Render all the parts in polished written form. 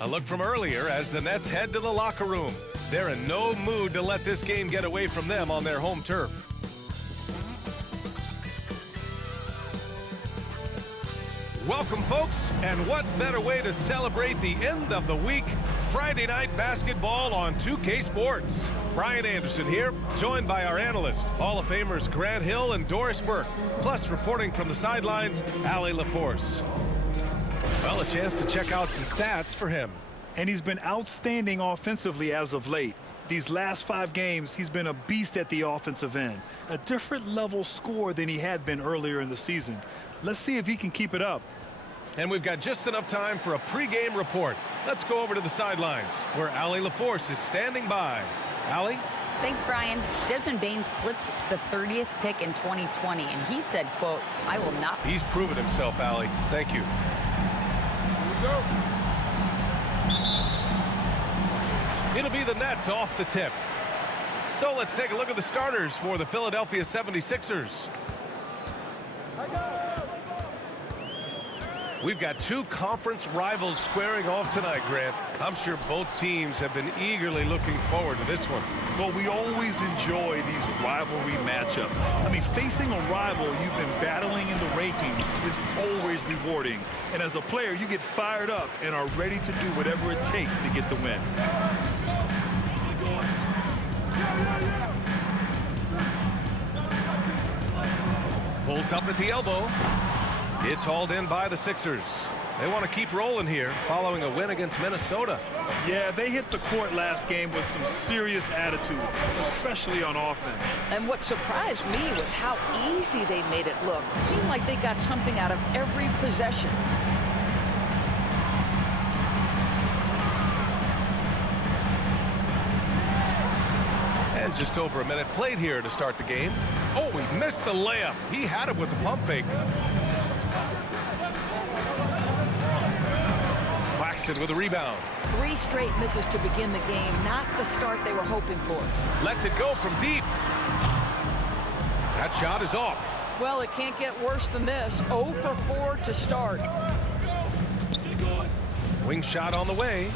A look from earlier as the Nets head to the locker room. They're in no mood to let this game get away from them on their home turf. Welcome, folks, and what better way to celebrate the end of the week? Friday night basketball on 2K Sports. Brian Anderson here, joined by our analysts, Hall of Famers Grant Hill and Doris Burke, plus reporting from the sidelines, Allie LaForce. Well, a chance to check out some stats for him. And he's been outstanding offensively as of late. These last 5 games, he's been a beast at the offensive end. A different level score than he had been earlier in the season. Let's see if he can keep it up. And we've got just enough time for a pregame report. Let's go over to the sidelines, where Allie LaForce is standing by. Allie? Thanks, Brian. Desmond Bane slipped to the 30th pick in 2020, and he said, quote, "I will not." He's proven himself, Allie. Thank you. Here we go. It'll be the Nets off the tip. So let's take a look at the starters for the Philadelphia 76ers. We've got 2 conference rivals squaring off tonight, Grant. I'm sure both teams have been eagerly looking forward to this one. Well, we always enjoy these rivalry matchups. I mean, facing a rival you've been battling in the rankings is always rewarding. And as a player, you get fired up and are ready to do whatever it takes to get the win. Pulls up at the elbow. It's hauled in by the Sixers. They want to keep rolling here following a win against Minnesota. Yeah, they hit the court last game with some serious attitude, especially on offense. And what surprised me was how easy they made it look. It seemed like they got something out of every possession. And just over a minute played here to start the game. Oh, he missed the layup. He had it with the pump fake. Claxton with a rebound. 3 straight misses to begin the game, not the start they were hoping for. Lets it go from deep. That shot is off. Well, it can't get worse than this. 0 for 4 to start. Wing shot on the way.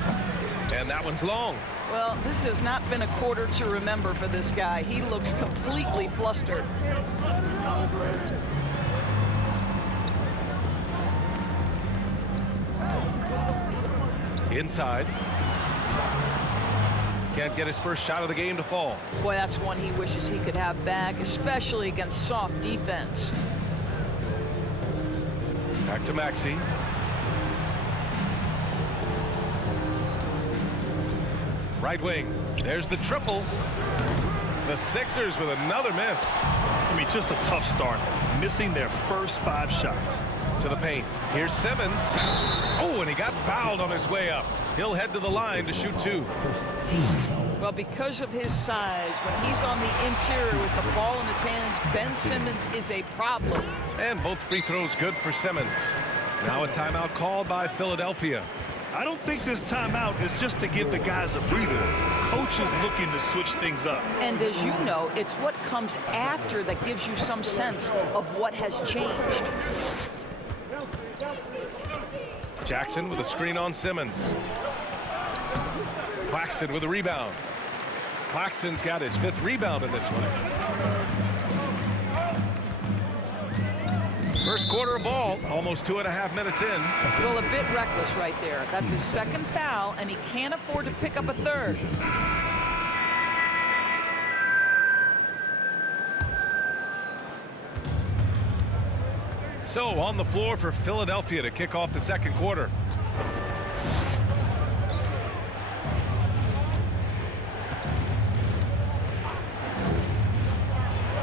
And that one's long. Well, this has not been a quarter to remember for this guy. He looks completely flustered. Inside. Can't get his first shot of the game to fall. Boy, that's one he wishes he could have back, especially against soft defense. Back to Maxey. Right wing. There's the triple. The Sixers with another miss. I mean, just a tough start, missing their first 5 shots. To the paint. Here's Simmons. Oh, and he got fouled on his way up. He'll head to the line to shoot 2. Well, because of his size, when he's on the interior with the ball in his hands, Ben Simmons is a problem. And both free throws good for Simmons. Now a timeout called by Philadelphia. I don't think this timeout is just to give the guys a breather. Coach is looking to switch things up. And as you know, it's what comes after that gives you some sense of what has changed. Jackson with a screen on Simmons. Claxton with a rebound. Claxton's got his 5th rebound in this one. First quarter of ball, almost 2.5 minutes in. Well, a bit reckless right there. That's his 2nd foul, and he can't afford to pick up a 3rd. So on the floor for Philadelphia to kick off the second quarter.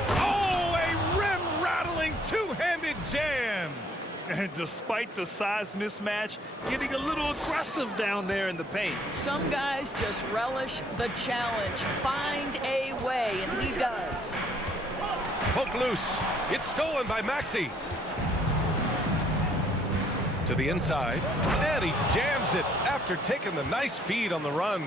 Oh, a rim-rattling 2-handed jam. And despite the size mismatch, getting a little aggressive down there in the paint. Some guys just relish the challenge. Find a way, and he does. Poke loose. It's stolen by Maxey. To the inside, and he jams it after taking the nice feed on the run.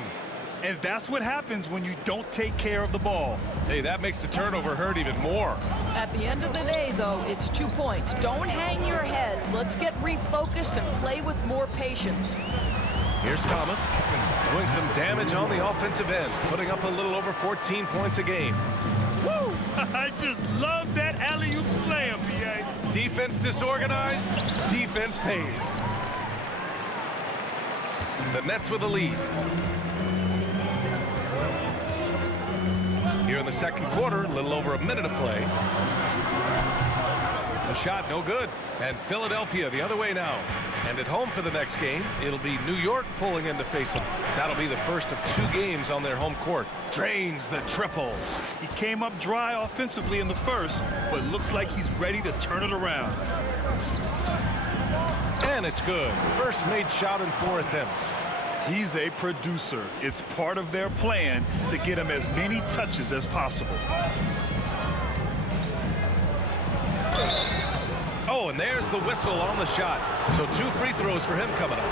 And that's what happens when you don't take care of the ball. Hey, that makes the turnover hurt even more. At the end of the day, though, it's 2 points. Don't hang your heads. Let's get refocused and play with more patience. Here's Thomas doing some damage on the offensive end, putting up a little over 14 points a game. Woo! I just love that alley-oop slam, B.A. Defense disorganized, defense pays. The Nets with a lead. Here in the second quarter, a little over a minute of play. The shot no good, and Philadelphia the other way now. And at home for the next game, it'll be New York pulling in to face them. That'll be the first of 2 games on their home court. Drains the triple. He came up dry offensively in the first, but looks like he's ready to turn it around. And it's good. First made shot in 4 attempts. He's a producer. It's part of their plan to get him as many touches as possible. Oh, and there's the whistle on the shot. So 2 free throws for him coming up.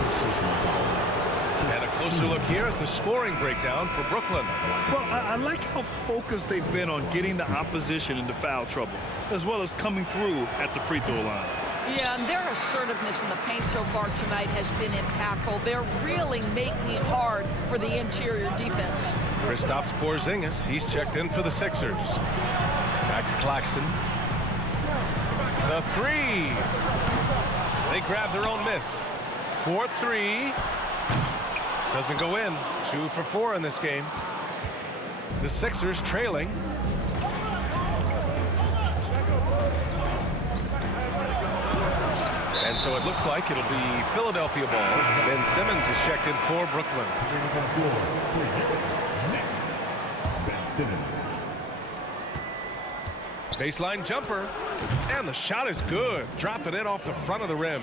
And a closer look here at the scoring breakdown for Brooklyn. Well, I like how focused they've been on getting the opposition into foul trouble, as well as coming through at the free throw line. Yeah, and their assertiveness in the paint so far tonight has been impactful. They're really making it hard for the interior defense. Kristaps Porzingis, he's checked in for the Sixers. Back to Claxton. The 3. They grab their own miss. 4-3. Doesn't go in. 2 for 4 in this game. The Sixers trailing. And so it looks like it'll be Philadelphia ball. Ben Simmons is checked in for Brooklyn. Ben Simmons. Baseline jumper. And the shot is good. Dropping it off the front of the rim.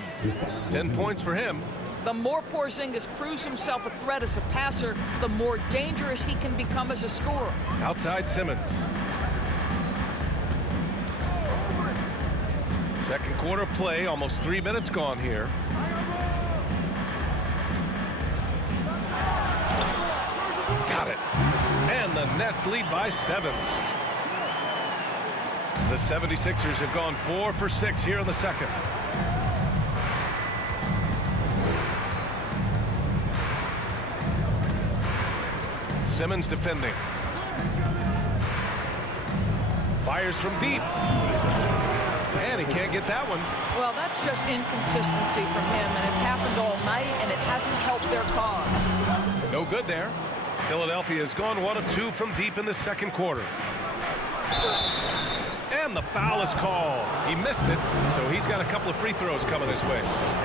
10 points for him. The more Porzingis proves himself a threat as a passer, the more dangerous he can become as a scorer. Outside Simmons. Second quarter play, almost 3 minutes gone here. Got it. And the Nets lead by 7. The 76ers have gone 4 for 6 here in the second. Simmons defending. Fires from deep. And he can't get that one. Well, that's just inconsistency from him, and it's happened all night, and it hasn't helped their cause. No good there. Philadelphia has gone 1 of 2 from deep in the second quarter. And the foul is called. He missed it, so he's got a couple of free throws coming his way.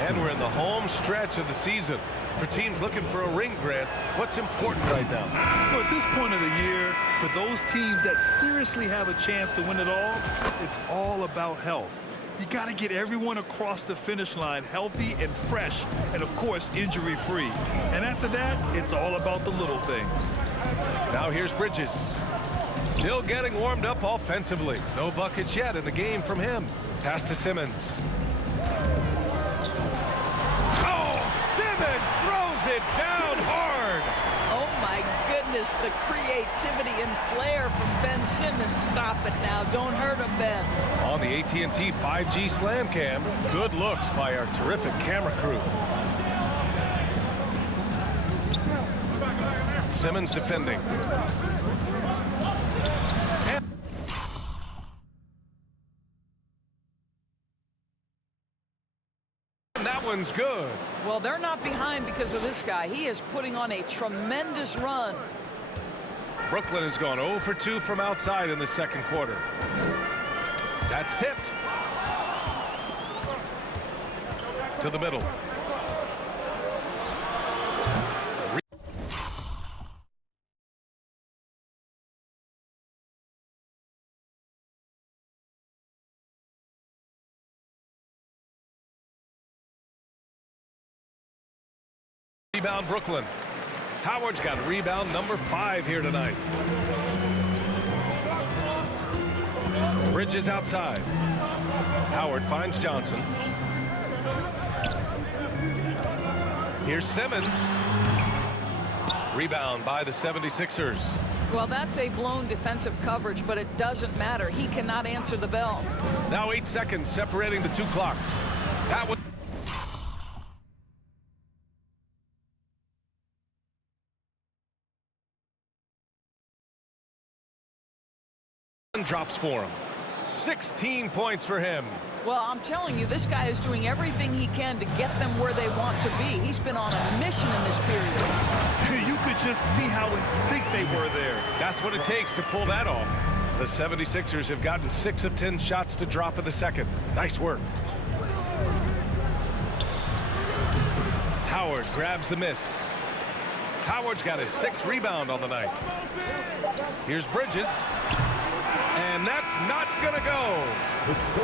And we're in the home stretch of the season. For teams looking for a ring, Grant, what's important right now? Well, at this point of the year, for those teams that seriously have a chance to win it all, it's all about health. You got to get everyone across the finish line healthy and fresh, and of course, injury-free. And after that, it's all about the little things. Now here's Bridges. Still getting warmed up offensively. No buckets yet in the game from him. Pass to Simmons. Oh, Simmons throws it down hard. Oh, my goodness, the creativity and flair from Ben Simmons. Stop it now. Don't hurt him, Ben. On the AT&T 5G Slam Cam, good looks by our terrific camera crew. Simmons defending. That one's good. Well, they're not behind because of this guy. He is putting on a tremendous run. Brooklyn has gone 0 for 2 from outside in the second quarter. That's tipped. To the middle. Rebound Brooklyn. Howard's got rebound number 5 here tonight. Bridges outside. Howard finds Johnson. Here's Simmons. Rebound by the 76ers. Well, that's a blown defensive coverage, but it doesn't matter. He cannot answer the bell. Now 8 seconds separating the 2 clocks. That was and drops for him. 16 points for him. Well, I'm telling you, this guy is doing everything he can to get them where they want to be. He's been on a mission in this period. You could just see how in sync they were there. That's what it takes to pull that off. The 76ers have gotten 6 of 10 shots to drop in the second. Nice work. Howard grabs the miss. Howard's got his 6th rebound on the night. Here's Bridges. And that's not going to go.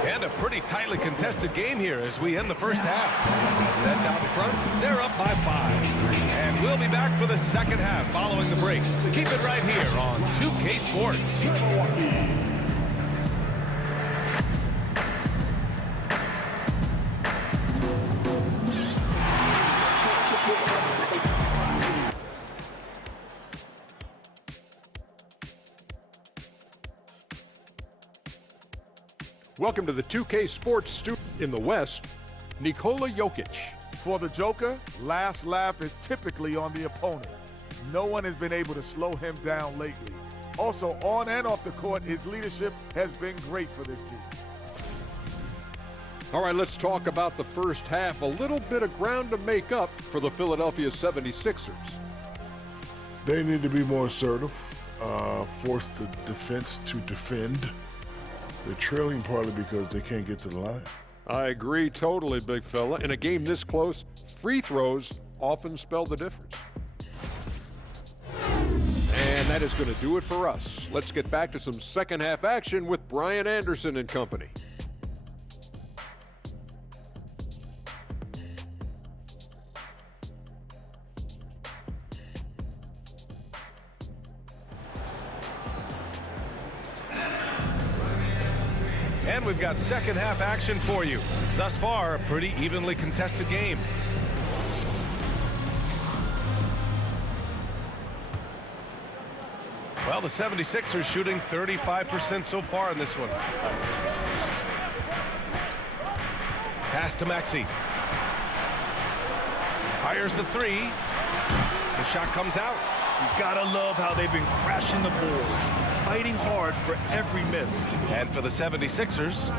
And a pretty tightly contested game here as we end the first half. Nets out in front. They're up by 5. And we'll be back for the second half following the break. Keep it right here on 2K Sports. Welcome to the 2K Sports studio. In the West, Nikola Jokic. For the Joker, last laugh is typically on the opponent. No one has been able to slow him down lately. Also, on and off the court, his leadership has been great for this team. All right, let's talk about the first half. A little bit of ground to make up for the Philadelphia 76ers. They need to be more assertive, force the defense to defend. They're trailing partly because they can't get to the line. I agree totally, big fella. In a game this close, free throws often spell the difference. And that is going to do it for us. Let's get back to some second half action with Brian Anderson and company. And we've got second half action for you. Thus far, a pretty evenly contested game. Well, the 76ers shooting 35% so far in this one. Pass to Maxey. Fires the 3. The shot comes out. You gotta love how they've been crashing the boards, fighting hard for every miss. And for the 76ers,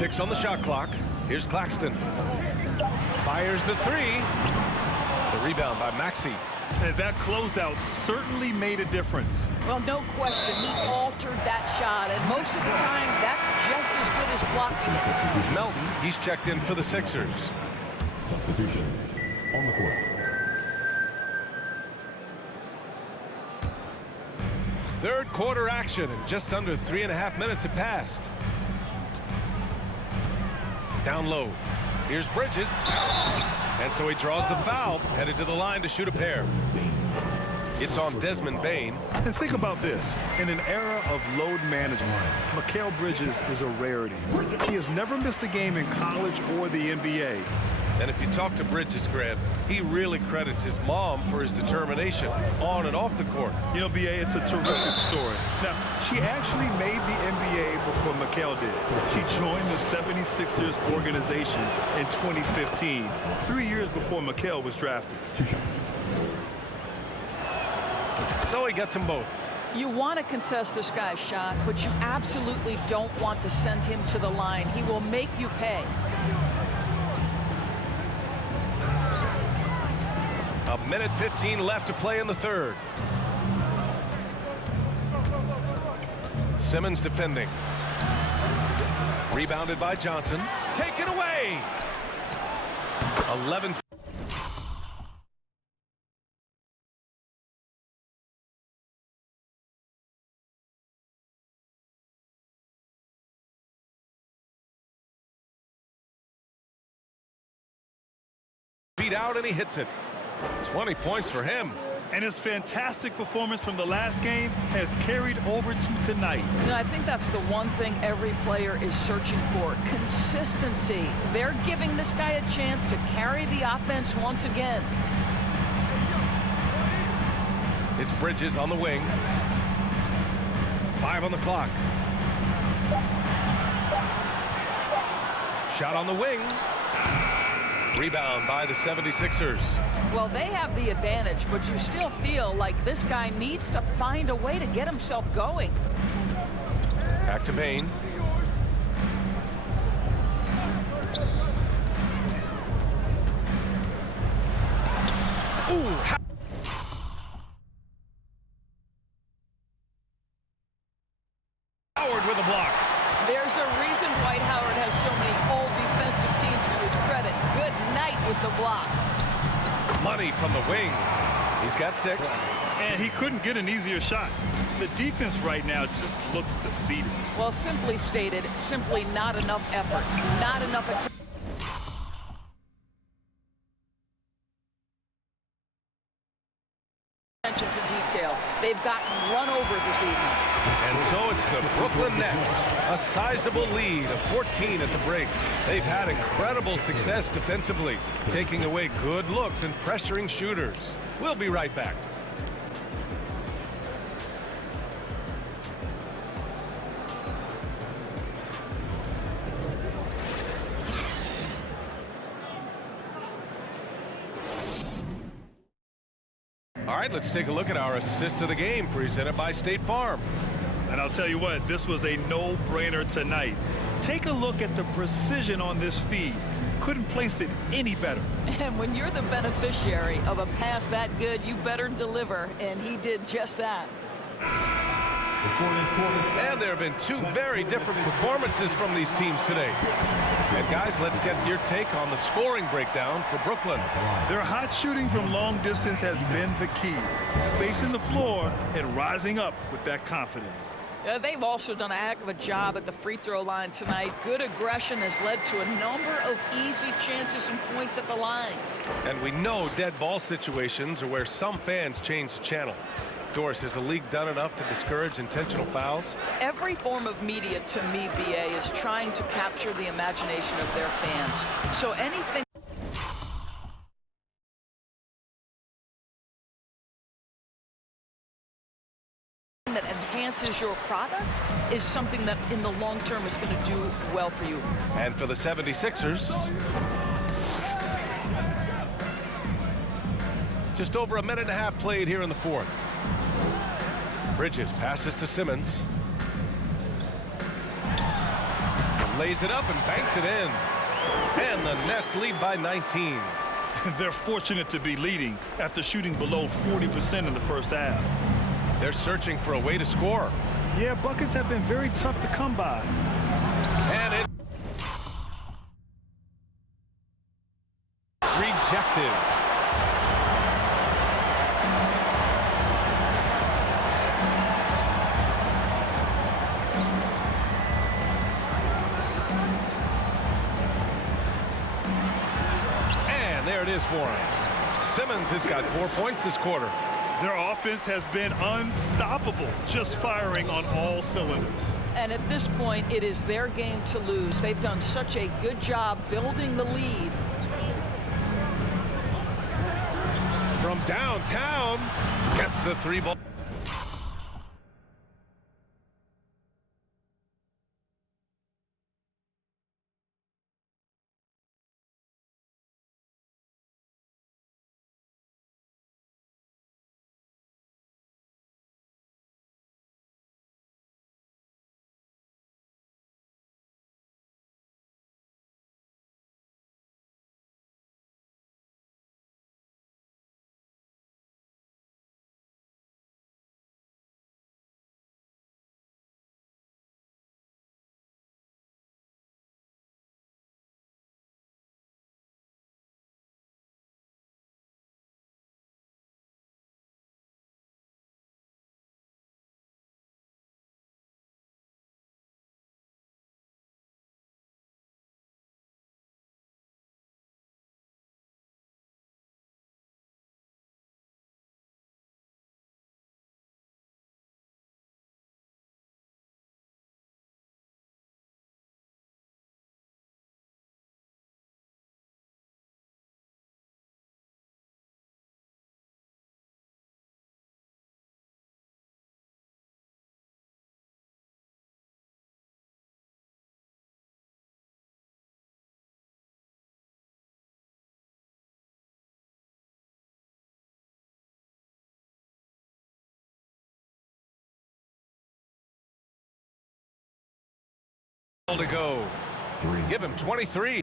Six on the shot clock. Here's Claxton. Fires the 3. The rebound by Maxey. And that closeout certainly made a difference. Well, no question. He altered that shot, and most of the time, that's just as good as blocking it. Melton, he's checked in for the Sixers. Substitutions on the court. Third quarter action, and just under 3.5 minutes have passed. Down low. Here's Bridges. And so he draws the foul, headed to the line to shoot a pair. It's on Desmond Bane. And think about this. In an era of load management, Mikal Bridges is a rarity. He has never missed a game in college or the NBA. And if you talk to Bridges, Grant, he really credits his mom for his determination on and off the court. You know, B.A., it's a terrific story. Now, she actually made the NBA before Mikal did. She joined the 76ers organization in 2015, 3 years before Mikal was drafted. So he gets them both. You want to contest this guy's shot, but you absolutely don't want to send him to the line. He will make you pay. A minute 15 left to play in the third. Simmons defending. Rebounded by Johnson. Taken away. 11 feet out, and he hits it. 20 points for him. And his fantastic performance from the last game has carried over to tonight. You know, I think that's the one thing every player is searching for, consistency. They're giving this guy a chance to carry the offense once again. It's Bridges on the wing. 5 on the clock. Shot on the wing. Rebound by the 76ers. Well, they have the advantage, but you still feel like this guy needs to find a way to get himself going. Back to Bane. Ooh. Howard with a block. There's a reason Dwight Howard has so many old defensive teams to his credit. Good night with the block. Money from the wing. He's got 6. And he couldn't get an easier shot. The defense right now just looks defeated. Well, simply stated, simply not enough effort. Not enough attention to detail. They've gotten run over this evening. And so it's the Brooklyn Nets. A sizable lead of 14 at the break. They've had incredible success defensively, taking away good looks and pressuring shooters. We'll be right back. All right, let's take a look at our assist of the game presented by State Farm. And I'll tell you what, this was a no-brainer tonight. Take a look at the precision on this feed. Couldn't place it any better. And when you're the beneficiary of a pass that good, you better deliver, and he did just that. And there have been 2 very different performances from these teams today. And guys, let's get your take on the scoring breakdown for Brooklyn. Their hot shooting from long distance has been the key. Spacing the floor and rising up with that confidence. They've also done a heck of a job at the free throw line tonight. Good aggression has led to a number of easy chances and points at the line. And we know dead ball situations are where some fans change the channel. Doris, has the league done enough to discourage intentional fouls? Every form of media, to me, BA, is trying to capture the imagination of their fans. So anything that enhances your product is something that in the long term is going to do well for you. And for the 76ers, just over a minute and a half played here in the 4th. Bridges passes to Simmons. Lays it up and banks it in. And the Nets lead by 19. They're fortunate to be leading after shooting below 40% in the first half. They're searching for a way to score. Yeah, buckets have been very tough to come by. And it rejected. And there it is for him. Simmons has got 4 points this quarter. Their offense has been unstoppable, just firing on all cylinders. And at this point, it is their game to lose. They've done such a good job building the lead. From downtown, gets the 3-ball. To go. Give him 23.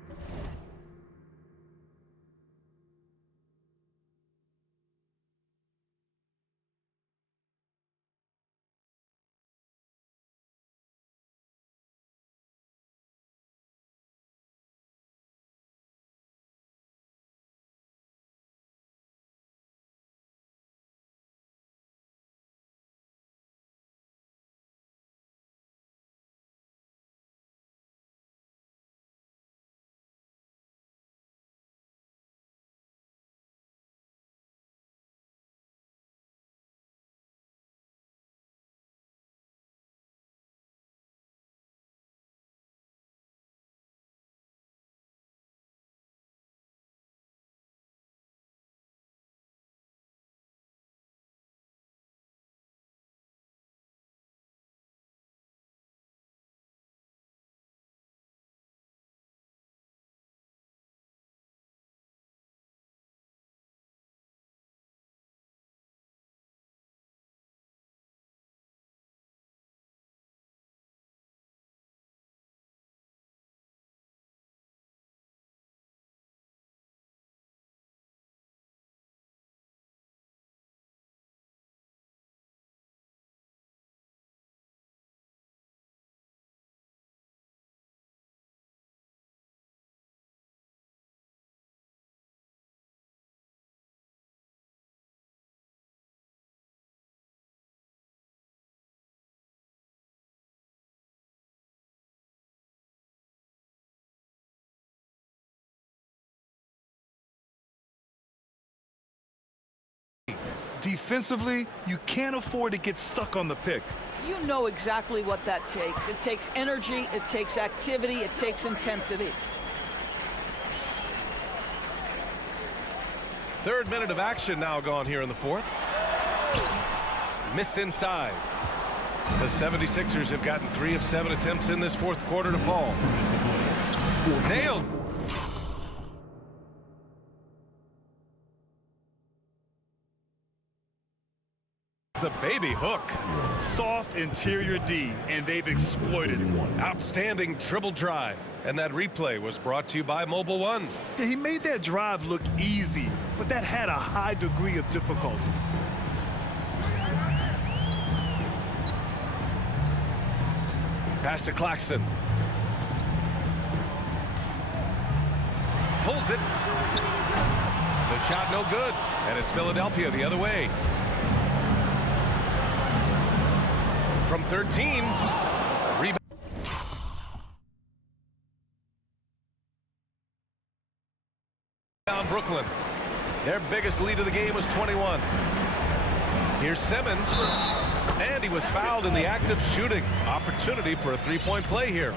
Defensively, you can't afford to get stuck on the pick. You know exactly what that takes. It takes energy, it takes activity, it takes intensity. Third minute of action now gone here in the fourth. Missed inside. The 76ers have gotten 3 of 7 attempts in this fourth quarter to fall. Nails. The baby hook. Soft interior D, and they've exploited it. Outstanding dribble drive. And that replay was brought to you by Mobile One. Yeah, he made that drive look easy, but that had a high degree of difficulty. Pass to Claxton. Pulls it. The shot no good. And it's Philadelphia the other way. From 13. Rebound. Brooklyn. Their biggest lead of the game was 21. Here's Simmons. And he was fouled in the act of shooting. Opportunity for a three-point play here.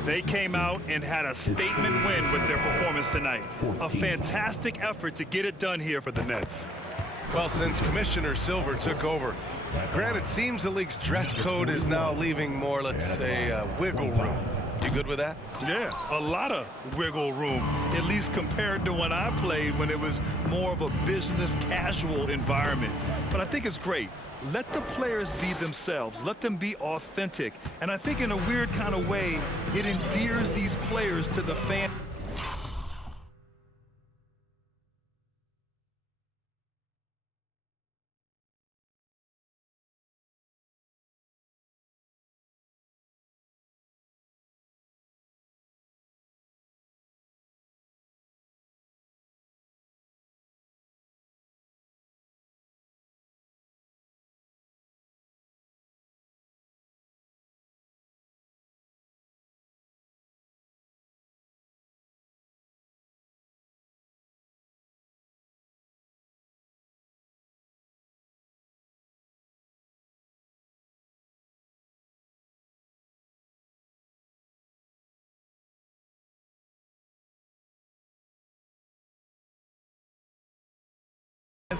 They came out and had a statement win with their performance tonight. A fantastic effort to get it done here for the Nets. Well, since Commissioner Silver took over, Grant, it seems the league's dress code is now leaving more, let's say, wiggle room. You good with that? Yeah, a lot of wiggle room, at least compared to when I played, when it was more of a business casual environment. But I think it's great. Let the players be themselves. Let them be authentic. And I think in a weird kind of way, it endears these players to the fan.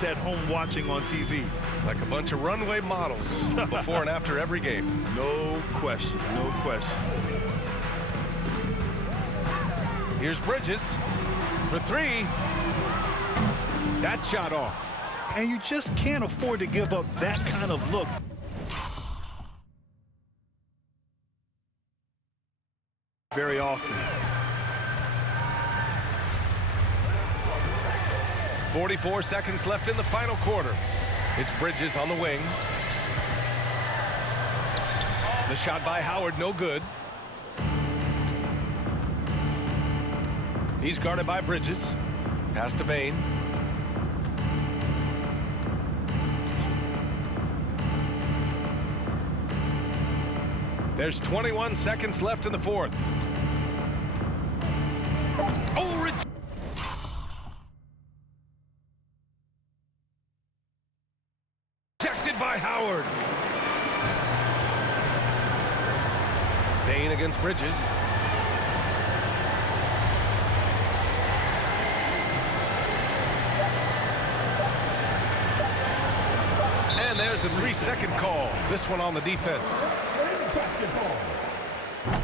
At home watching on TV. Like a bunch of runway models before and after every game. No question, no question. Here's Bridges for 3. That shot off. And you just can't afford to give up that kind of look. very often. 44 seconds left in the final quarter. It's Bridges on the wing. The shot by Howard, no good. He's guarded by Bridges. Pass to Bane. There's 21 seconds left in the fourth. Oh, rejected by Howard. Bane against Bridges. And there's a 3-second call. This one on the defense.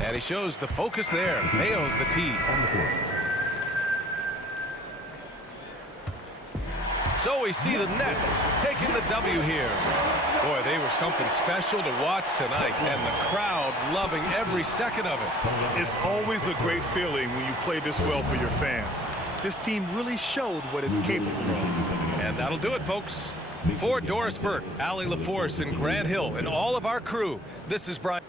And he shows the focus there. Nails the tee. So we see the Nets taking the W here. Boy, they were something special to watch tonight, and the crowd loving every second of it. It's always a great feeling when you play this well for your fans. This team really showed what it's capable of. And that'll do it, folks. For Doris Burke, Allie LaForce, and Grant Hill, and all of our crew, this is Brian.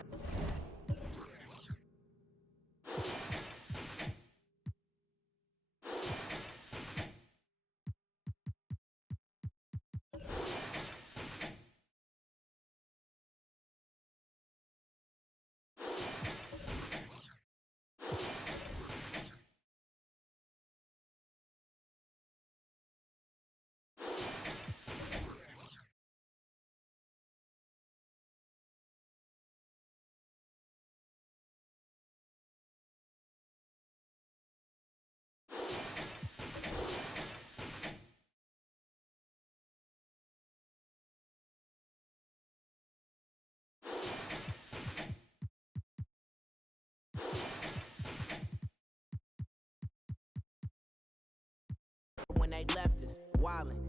When they left us, wildin'.